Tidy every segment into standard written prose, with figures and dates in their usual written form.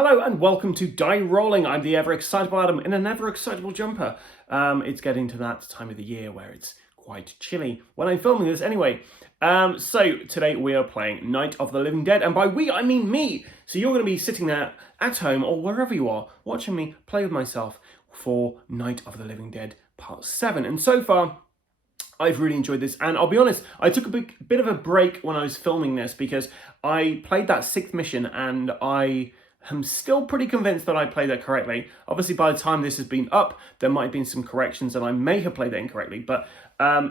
Hello and welcome to Die Rolling. I'm the ever-excitable Adam in an ever-excitable jumper. It's getting to that time of the year where it's quite chilly when I'm filming this anyway. So today we are playing Night of the Living Dead, and by we I mean me. So you're going to be sitting there at home or wherever you are watching me play with myself for Night of the Living Dead Part 7. And so far, I've really enjoyed this, and I'll be honest, I took a bit of a break when I was filming this because I played that 6th mission and I'm still pretty convinced that I played that correctly. Obviously, by the time this has been up, there might have been some corrections and I may have played it incorrectly, but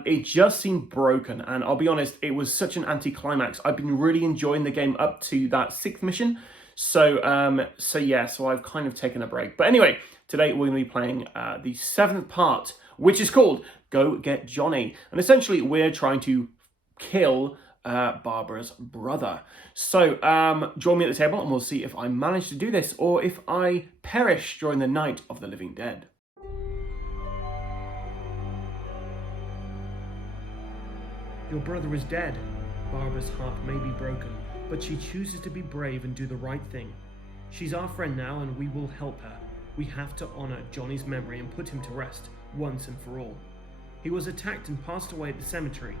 it just seemed broken. And I'll be honest, it was such an anticlimax. I've been really enjoying the game up to that 6th mission. So I've kind of taken a break. But anyway, today we're going to be playing the 7th part, which is called Go Get Johnny. And essentially, we're trying to kill Barbara's brother. So join me at the table and we'll see if I manage to do this or if I perish during the Night of the Living Dead. Your brother is dead. Barbara's heart may be broken, but she chooses to be brave and do the right thing. She's our friend now and we will help her. We have to honor Johnny's memory and put him to rest once and for all. He was attacked and passed away at the cemetery.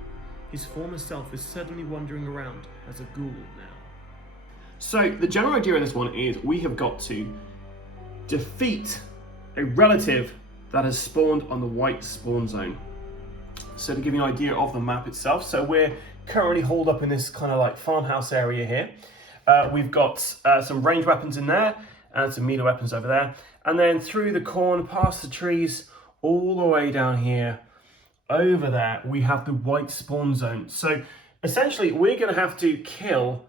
His former self is certainly wandering around as a ghoul now. So the general idea of this one is we have got to defeat a relative that has spawned on the white spawn zone. So to give you an idea of the map itself, so we're currently holed up in this kind of like farmhouse area here. We've got some ranged weapons in there and some melee weapons over there. And then through the corn, past the trees, all the way down here, over there, we have the white spawn zone. So essentially, we're going to have to kill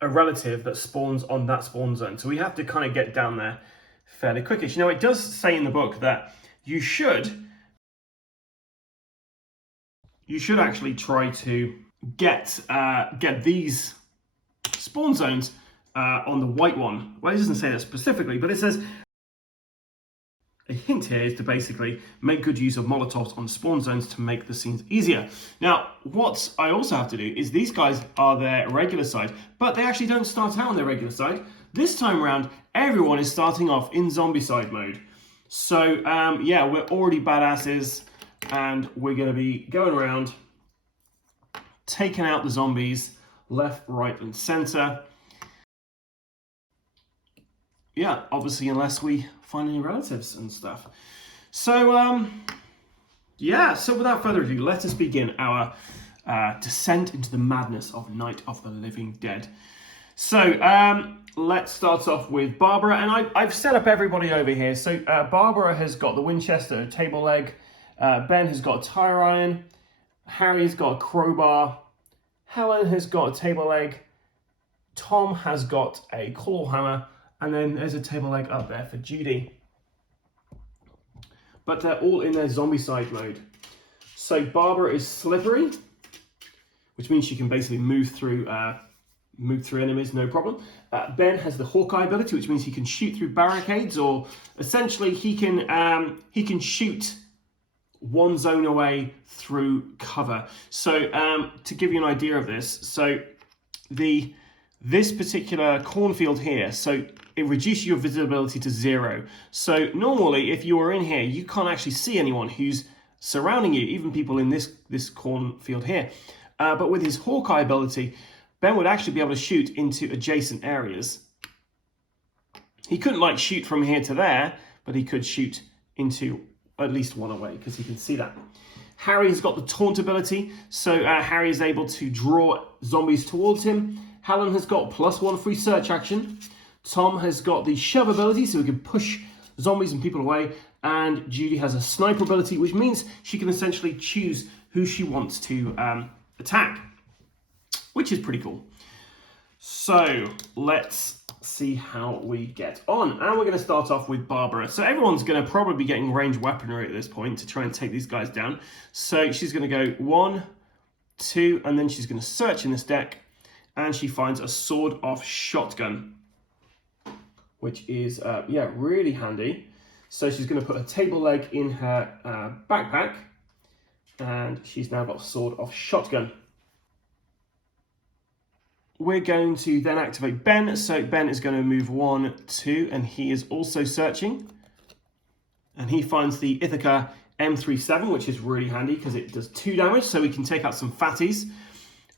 a relative that spawns on that spawn zone. So we have to kind of get down there fairly quickish. Now, it does say in the book that you should actually try to get these spawn zones on the white one. Well, it doesn't say that specifically, but it says a hint here is to basically make good use of Molotovs on spawn zones to make the scenes easier. Now, what I also have to do is these guys are their regular side, but they actually don't start out on their regular side. This time around, everyone is starting off in zombie side mode. So, yeah, we're already badasses, and we're going to be going around, taking out the zombies left, right, and center. Yeah, obviously, unless we find any relatives and stuff. So, yeah, so without further ado, let us begin our descent into the madness of Night of the Living Dead. So, let's start off with Barbara, and I've set up everybody over here. So, Barbara has got the Winchester table leg, Ben has got a tire iron, Harry's got a crowbar, Helen has got a table leg, Tom has got a claw hammer, and then there's a table leg up there for Judy. But they're all in their zombie side mode. So Barbara is slippery, which means she can basically move through enemies, no problem. Ben has the Hawkeye ability, which means he can shoot through barricades, or essentially he can shoot one zone away through cover. So to give you an idea of this, so this particular cornfield here, so it reduces your visibility to 0. So normally, if you are in here, you can't actually see anyone who's surrounding you, even people in this cornfield here. But with his Hawkeye ability, Ben would actually be able to shoot into adjacent areas. He couldn't like shoot from here to there, but he could shoot into at least one away because he can see that. Harry's got the taunt ability, so Harry is able to draw zombies towards him. Helen has got +1 free search action. Tom has got the shove ability, so he can push zombies and people away. And Judy has a sniper ability, which means she can essentially choose who she wants to attack, which is pretty cool. So let's see how we get on. And we're going to start off with Barbara. So everyone's going to probably be getting ranged weaponry at this point to try and take these guys down. So she's going to go 1, 2, and then she's going to search in this deck. And she finds a sawed-off shotgun, which is, yeah, really handy. So she's going to put a table leg in her backpack, and she's now got a sawed-off shotgun. we're going to then activate Ben. So Ben is going to move 1, 2, and he is also searching. And he finds the Ithaca M37, which is really handy because it does 2 damage, so we can take out some fatties.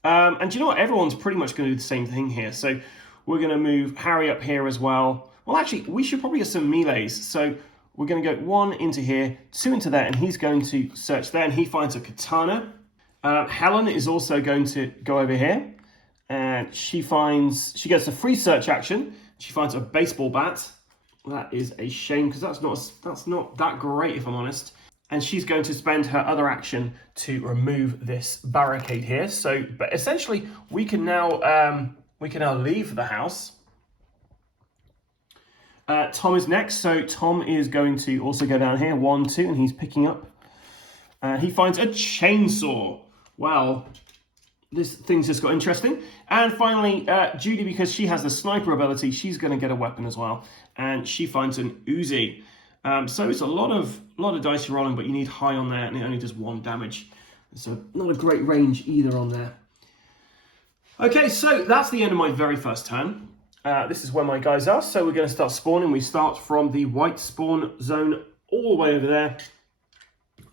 And do you know what? Everyone's pretty much going to do the same thing here. So we're going to move Harry up here as well. Well, actually, we should probably get some melees. So we're going to go 1 into here, 2 into there, and he's going to search there, and he finds a katana. Helen is also going to go over here, and she gets a free search action. She finds a baseball bat. That is a shame because that's not that great, if I'm honest. And she's going to spend her other action to remove this barricade here. So, but essentially, we can now leave the house. Tom is next, so Tom is going to also go down here, 1, 2, and he's picking up. He finds a chainsaw. Well, this thing's just got interesting. And finally, Judy, because she has the sniper ability, she's going to get a weapon as well. And she finds an Uzi. So it's a lot of dice you're rolling, but you need high on there, and it only does 1 damage. So not a great range either on there. Okay, so that's the end of my very first turn. This is where my guys are. So we're going to start spawning. We start from the white spawn zone all the way over there.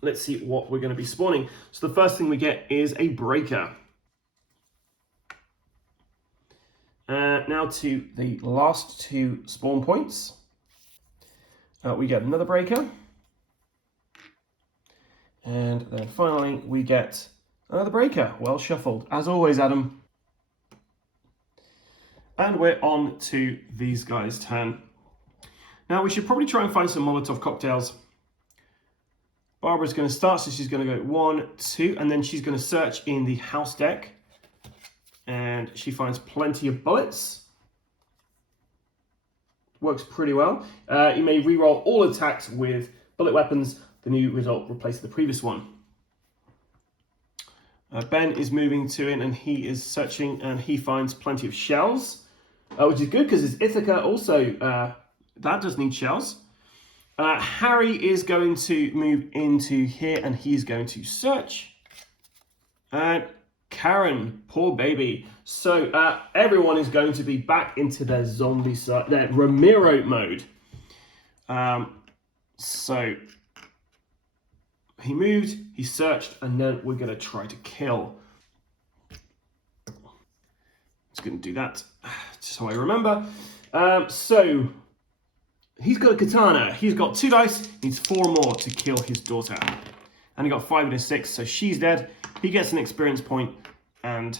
Let's see what we're going to be spawning. So the first thing we get is a breaker. Now to the last 2 spawn points. We get another breaker. And then finally we get another breaker. Well shuffled. As always, Adam. And we're on to these guys' turn. Now we should probably try and find some Molotov cocktails. Barbara's going to start, so she's going to go 1, 2, and then she's going to search in the house deck. And she finds plenty of bullets. Works pretty well. You may re-roll all attacks with bullet weapons. The new result replaces the previous one. Ben is moving to it, and he is searching, and he finds plenty of shells, which is good because his Ithaca also, that does need shells. Harry is going to move into here, and he's going to search. And Karen, poor baby. So everyone is going to be back into their zombie side, their Ramiro mode. So he moved, he searched, and then we're going to try to kill. Just going to do that, just so I remember. So he's got a katana. He's got 2 dice, needs 4 more to kill his daughter. And he got 5 and a 6, so she's dead. He gets an experience point, and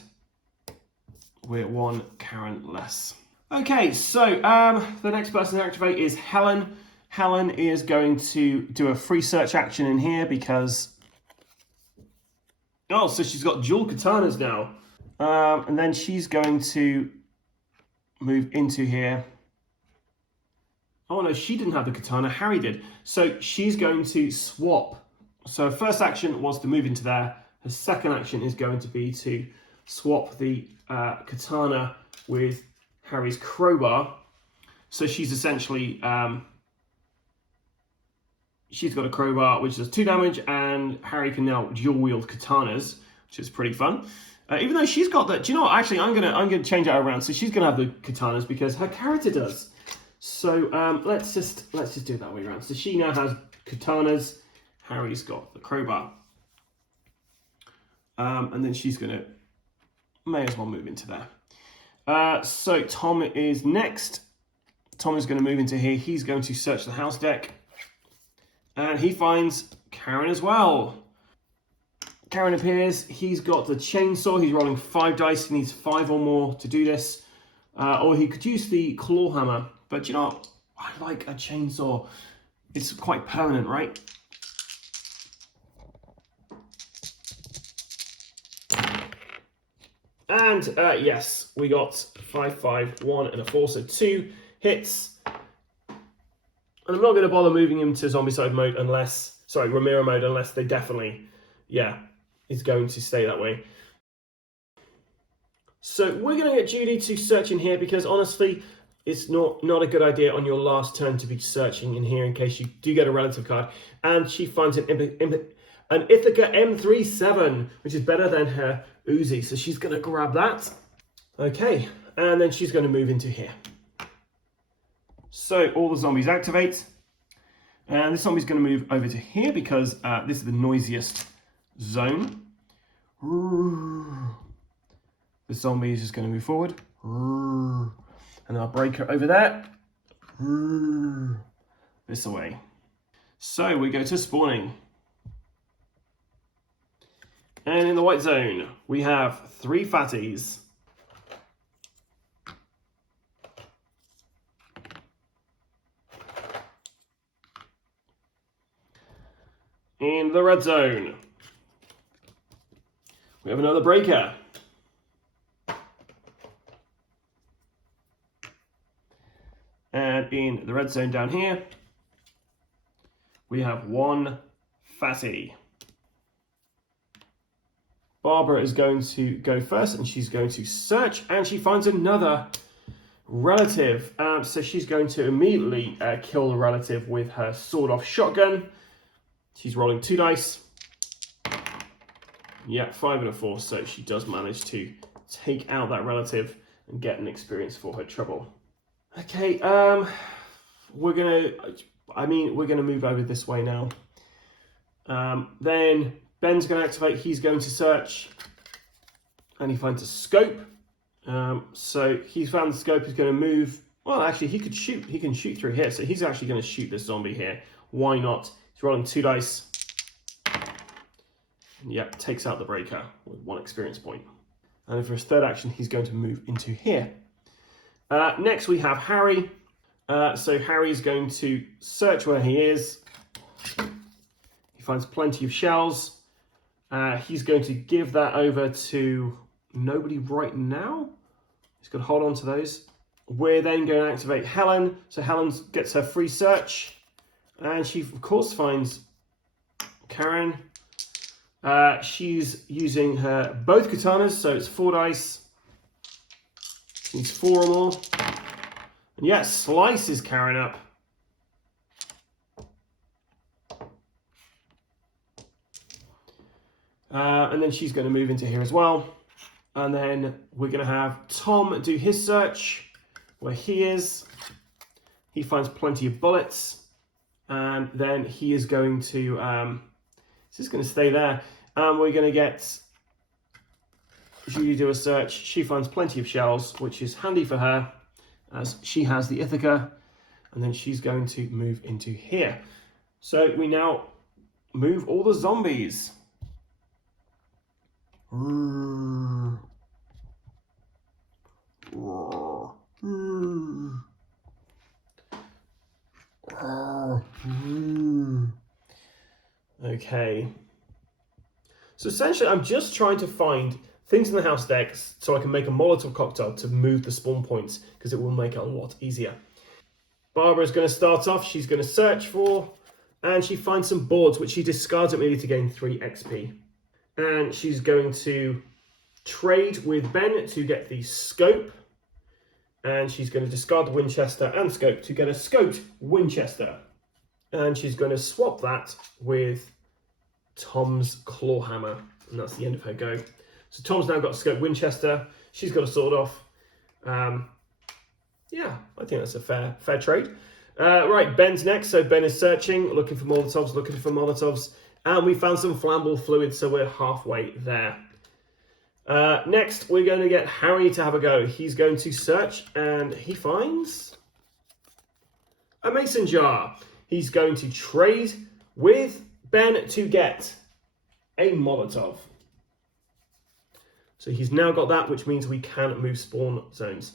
we're 1 Karen less. Okay, so the next person to activate is Helen. Helen is going to do a free search action in here because... Oh, so she's got dual katanas now. And then she's going to move into here. Oh no, she didn't have the katana, Harry did. So she's going to swap. So her first action was to move into there. Her second action is going to be to swap the katana with Harry's crowbar. So she's essentially, she's got a crowbar which does 2 damage, and Harry can now dual wield katanas, which is pretty fun. Even though she's got that, do you know what? Actually, I'm gonna change it around. So she's gonna have the katanas because her character does. So let's just do it that way around. So she now has katanas. Harry's got the crowbar. And then she's going to, may as well move into there. So Tom is next. Tom is going to move into here. He's going to search the house deck. And he finds Karen as well. Karen appears. He's got the chainsaw. He's rolling 5 dice. He needs 5 or more to do this. Or he could use the claw hammer. But you know what? I like a chainsaw. It's quite permanent, right? And yes, we got 5, 5, 1, and a 4, so 2 hits. And I'm not going to bother moving him to Zombicide mode unless, sorry, Ramiro mode, unless they definitely, yeah, is going to stay that way. So we're going to get Judy to search in here because honestly, it's not a good idea on your last turn to be searching in here in case you do get a relative card. And she finds an Ithaca M37, which is better than her Uzi. So she's going to grab that. Okay, and then she's going to move into here. So all the zombies activate. And this zombie's going to move over to here because this is the noisiest zone. The zombie is just going to move forward. And I'll break her over there. This away. So we go to spawning. And in the white zone, we have 3 fatties. In the red zone, we have another breaker. And in the red zone down here, we have 1 fatty. Barbara is going to go first, and she's going to search, and she finds another relative. So she's going to immediately kill the relative with her sawed-off shotgun. She's rolling 2 dice. Yeah, 5 and a 4, so she does manage to take out that relative and get an experience for her trouble. Okay, we're gonna move over this way now. Then Ben's gonna activate, he's going to search, and he finds a scope. So he's found the scope, he's gonna move. Well, actually, he can shoot through here, so he's actually gonna shoot this zombie here. Why not? He's rolling 2 dice. Yep, takes out the breaker with 1 experience point. And for his third action, he's going to move into here. Next, we have Harry. So Harry's going to search where he is. He finds plenty of shells. He's going to give that over to nobody right now. He's going to hold on to those. We're then going to activate Helen. So Helen gets her free search. And she, of course, finds Karen. She's using her both katanas, so it's 4 dice. She needs 4 or more. And yeah, slices Karen up. And then she's going to move into here as well. And then we're going to have Tom do his search where he is. He finds plenty of bullets. And then he is going to, it's just going to stay there. And we're going to get Judy do a search. She finds plenty of shells, which is handy for her, as she has the Ithaca. And then she's going to move into here. So we now move all the zombies. Okay. So essentially, I'm just trying to find things in the house decks so I can make a Molotov cocktail to move the spawn points, because it will make it a lot easier. Barbara's going to start off. She's going to search for, and she finds some boards, which she discards immediately to gain 3 XP. And she's going to trade with Ben to get the scope. And she's going to discard the Winchester and scope to get a scoped Winchester. And she's going to swap that with Tom's claw hammer. And that's the end of her go. So Tom's now got a scoped Winchester. She's got a sword off. Yeah, I think that's a fair trade. Right, Ben's next. So Ben is searching, looking for Molotovs. And we found some flammable fluid, so we're halfway there. Next, we're going to get Harry to have a go. He's going to search, and he finds a mason jar. He's going to trade with Ben to get a Molotov. So he's now got that, which means we can move spawn zones.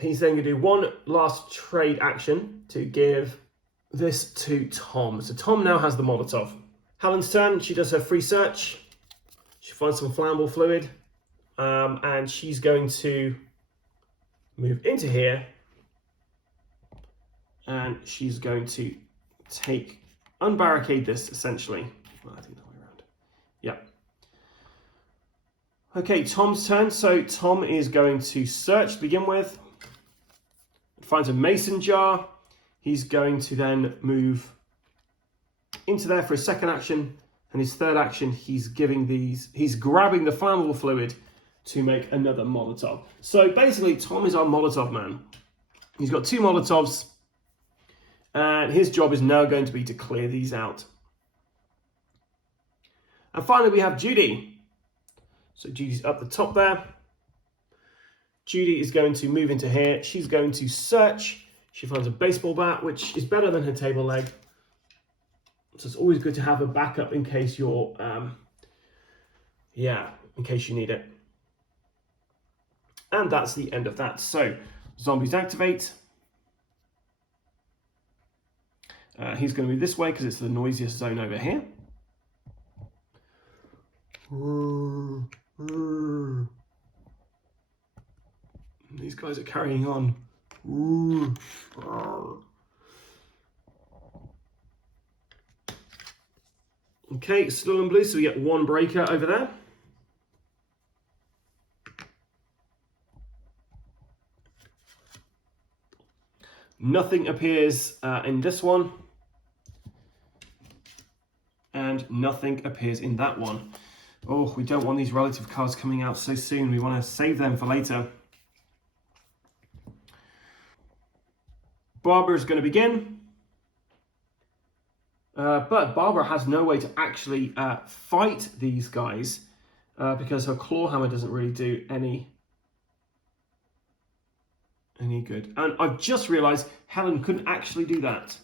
He's then going to do 1 last trade action to give this to Tom. So Tom now has the Molotov. Helen's turn. She does her free search. She finds some flammable fluid. And she's going to move into here. And she's going to unbarricade this, essentially. Well, I think that way around. Yep. Okay, Tom's turn. So Tom is going to search to begin with. Finds a mason jar. He's going to then move into there for his second action. And his third action, he's grabbing the flammable fluid to make another Molotov. So basically, Tom is our Molotov man. He's got 2 Molotovs, and his job is now going to be to clear these out. And finally, we have Judy. So Judy's up the top there. Judy is going to move into here. She's going to search. She finds a baseball bat, which is better than her table leg. So it's always good to have a backup in case you're, in case you need it. And that's the end of that. So zombies activate. He's going to move this way because it's the noisiest zone over here. These guys are carrying on. Okay, still in blue, so we get 1 breaker over there. Nothing appears in this one. And nothing appears in that one. Oh, we don't want these relative cards coming out so soon. We want to save them for later. Barbara is going to begin. But Barbara has no way to actually fight these guys because her claw hammer doesn't really do any good. And I've just realized Helen couldn't actually do that.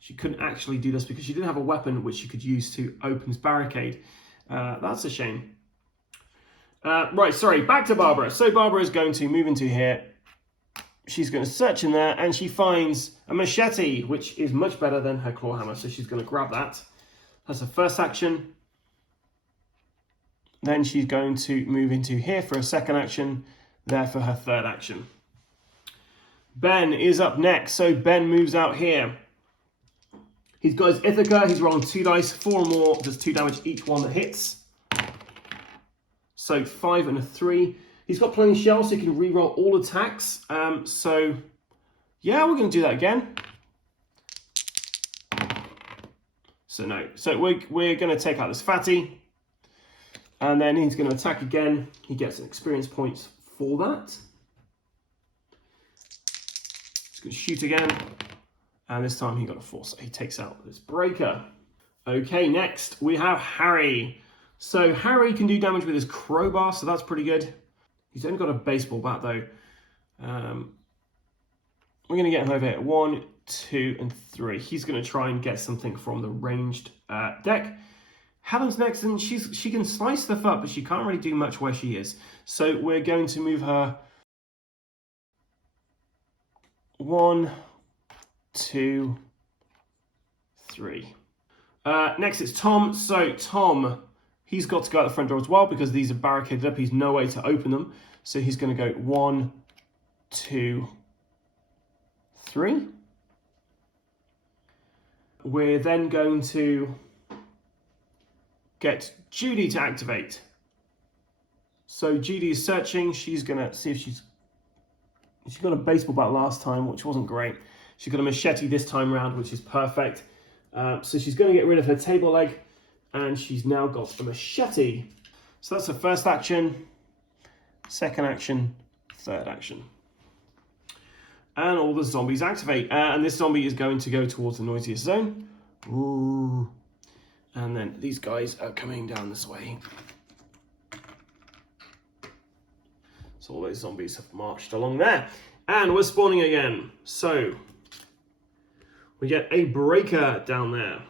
She couldn't actually do this because she didn't have a weapon which she could use to open this barricade. That's a shame. Right, sorry, back to Barbara. So Barbara is going to move into here. She's going to search in there and she finds a machete, which is much better than her claw hammer. So she's going to grab that. That's her first action. Then she's going to move into here for a second action, there for her third action. Ben is up next. So Ben moves out here. He's got his Ithaca. He's rolling 2 dice, 4 or more, does 2 damage each one that hits. So 5 and a 3. He's got plenty of shells, so he can re-roll all attacks. So, yeah, we're going to do that again. So, no. So, we're going to take out this fatty. And then he's going to attack again. He gets an experience points for that. He's going to shoot again. And this time he got a 4, so he takes out this breaker. Okay, next we have Harry. So, Harry can do damage with his crowbar, so that's pretty good. He's only got a baseball bat, though. We're going to get him over here. 1, 2, and 3. He's going to try and get something from the ranged deck. Helen's next, and she can slice stuff up, but she can't really do much where she is. So we're going to move her 1, 2, 3. Next it's Tom. So Tom, he's got to go out the front door as well because these are barricaded up. He's no way to open them. So he's going to go 1, 2, 3. We're then going to get Judy to activate. So Judy is searching. She's going to see if she got a baseball bat last time, which wasn't great. She's got a machete this time round, which is perfect. So she's going to get rid of her table leg. And she's now got a machete. So that's her first action, second action, third action. And all the zombies activate. And this zombie is going to go towards the noisiest zone. Ooh. And then these guys are coming down this way. So all those zombies have marched along there. And we're spawning again. So we get a breaker down there.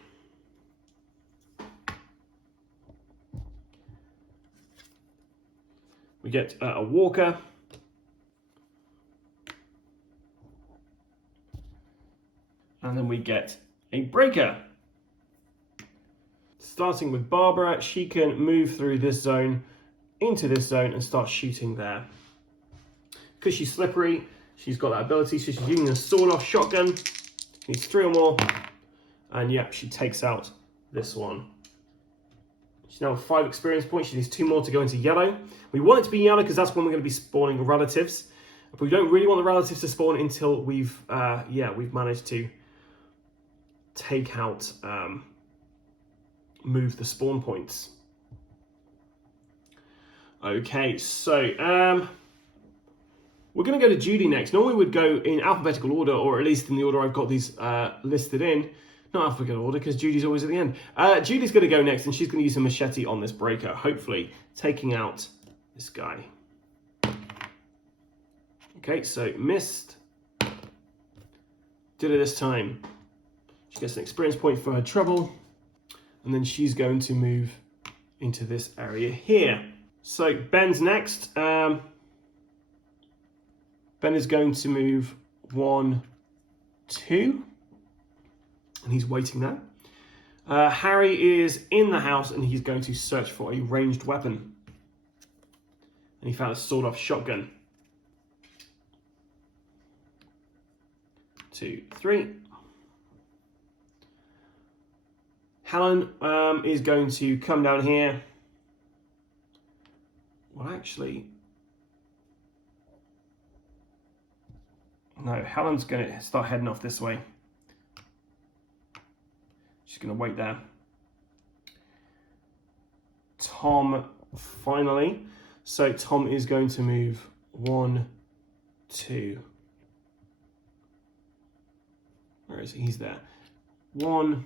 We get a walker. And then we get a breaker. Starting with Barbara, she can move through this zone into this zone and start shooting there. Because she's slippery, she's got that ability, so she's using a sawed-off shotgun. Needs 3 or more. And yep, she takes out this one. She's now 5 experience points. She needs 2 more to go into yellow. We want it to be yellow because that's when we're going to be spawning relatives. But we don't really want the relatives to spawn until we've managed to take out, move the spawn points. Okay, so we're going to go to Judy next. Normally we'd go in alphabetical order, or at least in the order I've got these listed in. Not alphabetical order, because Judy's always at the end. Judy's going to go next, and she's going to use a machete on this breaker, hopefully taking out this guy. Okay, so missed. Did it this time. She gets an experience point for her trouble. And then she's going to move into this area here. So Ben's next. Ben is going to move 1, 2. And he's waiting there. Harry is in the house and he's going to search for a ranged weapon. And he found a sawed-off shotgun. 2, 3. Helen is going to come down here. Well, actually, no, Helen's going to start heading off this way. She's going to wait there. Tom, finally. So Tom is going to move 1, 2. Where is he? He's there. 1,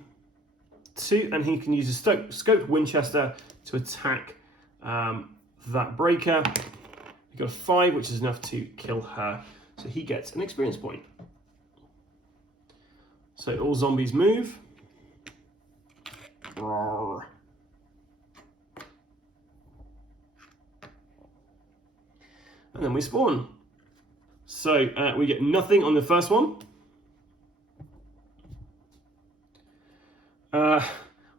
2, and he can use a scoped Winchester to attack that breaker. He got a 5, which is enough to kill her. So he gets an experience point. So all zombies move. Roar. And then we spawn. So we get nothing on the first one.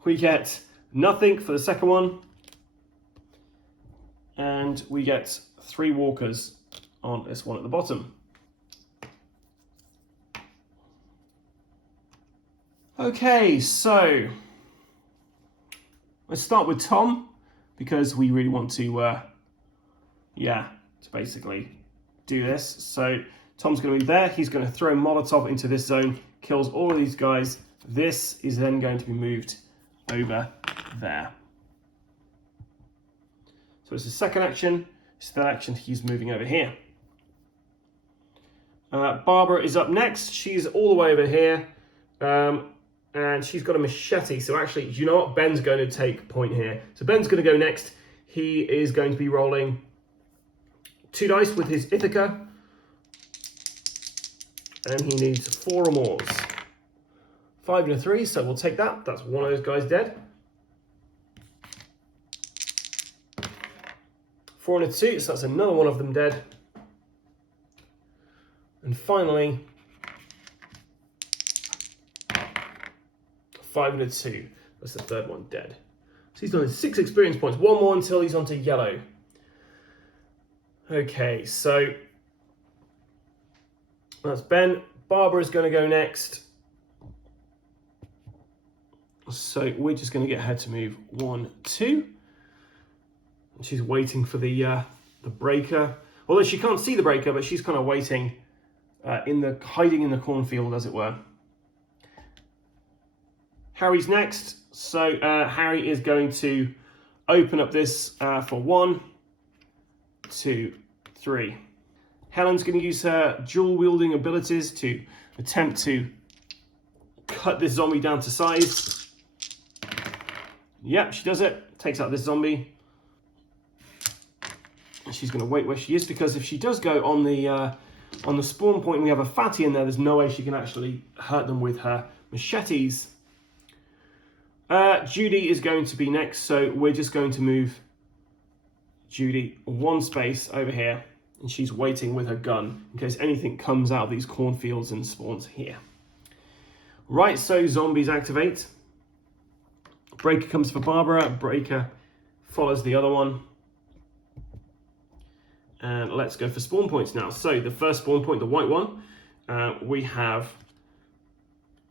We get nothing for the second one. And we get 3 walkers on this one at the bottom. Okay, so let's start with Tom, because we really want to, to basically do this. So Tom's going to be there. He's going to throw Molotov into this zone, kills all of these guys. This is then going to be moved over there. So it's the second action. It's the action. He's moving over here. Barbara is up next. She's all the way over here. And she's got a machete. So actually, you know what? Ben's going to take point here. So Ben's going to go next. He is going to be rolling 2 dice with his Ithaca. And he needs 4 or more. 5 and a 3, so we'll take that. That's one of those guys dead. 4 and a 2, so that's another one of them dead. And finally, 5 and a 2. That's the third one dead. So he's done 6 experience points. 1 more until he's onto yellow. Okay, so that's Ben. Barbara's going to go next. So we're just going to get her to move 1, 2. She's waiting for the breaker. Although she can't see the breaker, but she's kind of waiting, hiding in the cornfield, as it were. Harry's next. So Harry is going to open up this for 1, 2, 3. Helen's going to use her dual-wielding abilities to attempt to cut this zombie down to size. Yep, she does it. Takes out this zombie. And she's going to wait where she is, because if she does go on the spawn point and we have a fatty in there, there's no way she can actually hurt them with her machetes. Judy is going to be next, so we're just going to move Judy 1 space over here, and she's waiting with her gun in case anything comes out of these cornfields and spawns here. Right, so zombies activate. Breaker comes for Barbara. Breaker follows the other one. And let's go for spawn points now. So the first spawn point, the white one, we have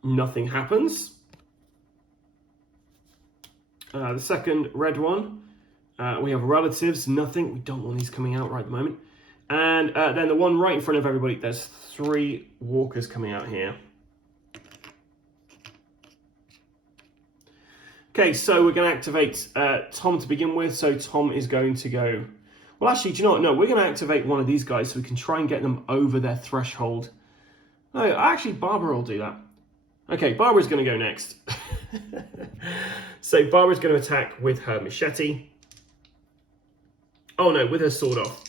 nothing happens. The second red one, we have relatives, nothing. We don't want these coming out right at the moment. And then the one right in front of everybody, there's 3 walkers coming out here. Okay, so we're going to activate Tom to begin with. So Tom is going to go Well, actually, do you know what? No, we're going to activate one of these guys so we can try and get them over their threshold. No, actually, Barbara will do that. Okay, Barbara's going to go next. So Barbara's going to attack with her machete. Oh no, with her sword off.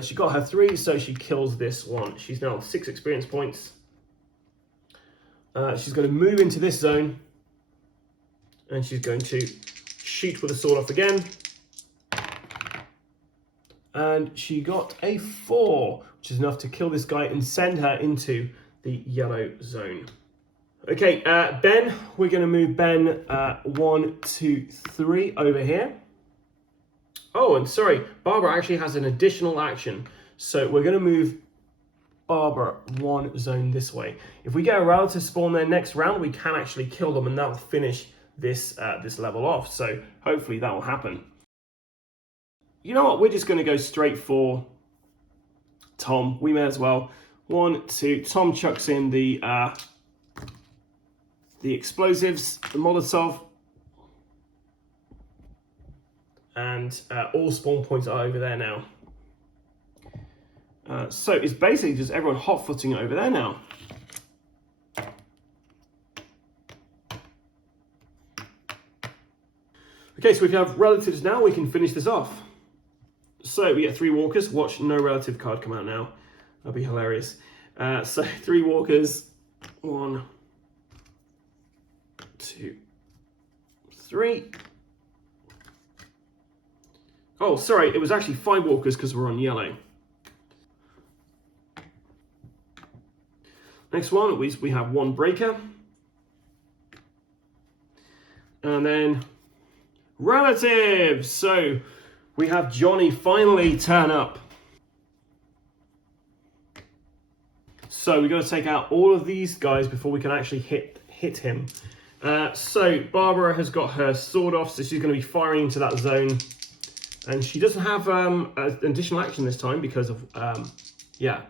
She got her 3, so she kills this one. She's now 6 experience points. She's going to move into this zone. And she's going to shoot with the sword off again. And she got a 4, which is enough to kill this guy and send her into the yellow zone. Okay, Ben, we're going to move Ben 1, 2, 3 over here. Oh, and sorry, Barbara actually has an additional action. So we're going to move Barbara 1 zone this way. If we get a relative spawn there next round, we can actually kill them and that will finish this level off. So hopefully that will happen. You know what? We're just going to go straight for Tom. We may as well. 1, 2. Tom chucks in the explosives, the Molotov, and all spawn points are over there now. So it's basically just everyone hot-footing over there now. Okay, so if you have relatives now, we can finish this off. So we get 3 walkers. Watch no relative card come out now. That'll be hilarious. So 3 walkers. 1, 2, 3. Oh, sorry, it was actually 5 walkers because we're on yellow. Next one, we have 1 breaker. And then relatives. So we have Johnny finally turn up. So we've got to take out all of these guys before we can actually hit him. So Barbara has got her sword off, so she's going to be firing into that zone. And she doesn't have an additional action this time because of,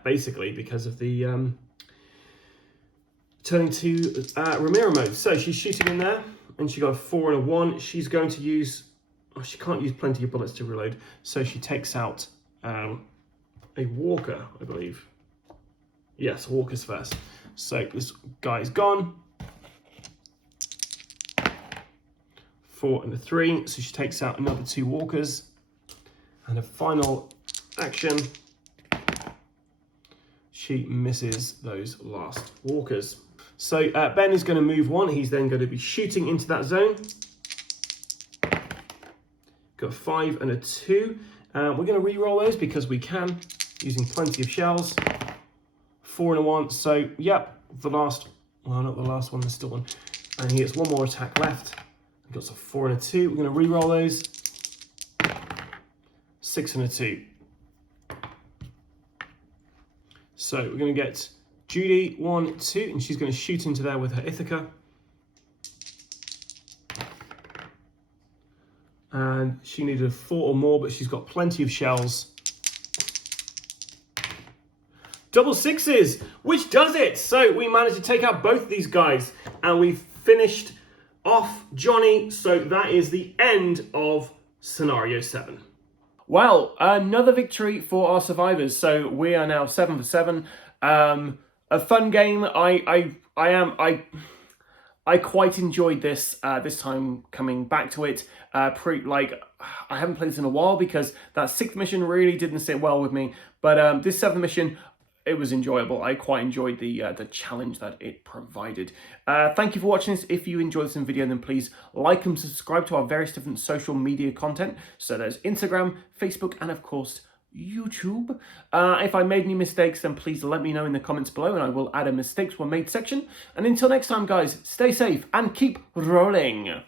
basically because of the turning to Ramiro mode. So she's shooting in there, and she got a 4 and a 1. She's going to use, she can't use plenty of bullets to reload, so she takes out a walker, I believe. Yes, walkers first. So this guy's gone. 4 and a 3, so she takes out another 2 walkers. And a final action, she misses those last walkers. So Ben is going to move 1. He's then going to be shooting into that zone. Got a 5 and a 2. We're going to re-roll those because we can, using plenty of shells. 4 and a 1. So, yep, the last, well, not the last one, there's still one. And he gets 1 more attack left. He got a 4 and a 2. We're going to re-roll those. 6 and a 2. So we're going to get Judy 1, 2, and she's going to shoot into there with her Ithaca. And she needed a 4 or more, but she's got plenty of shells. Double 6s, which does it. So we managed to take out both of these guys, and we've finished off Johnny. So that is the end of scenario 7. Well, another victory for our survivors. So we are now 7 for 7. A fun game. I quite enjoyed this this time coming back to it. I haven't played this in a while because that 6th mission really didn't sit well with me. But this 7th mission, it was enjoyable. I quite enjoyed the challenge that it provided. Thank you for watching this. If you enjoyed this video, then please like and subscribe to our various different social media content. So there's Instagram, Facebook, and of course, YouTube. If I made any mistakes, then please let me know in the comments below, and I will add a mistakes were made section. And until next time, guys, stay safe and keep rolling.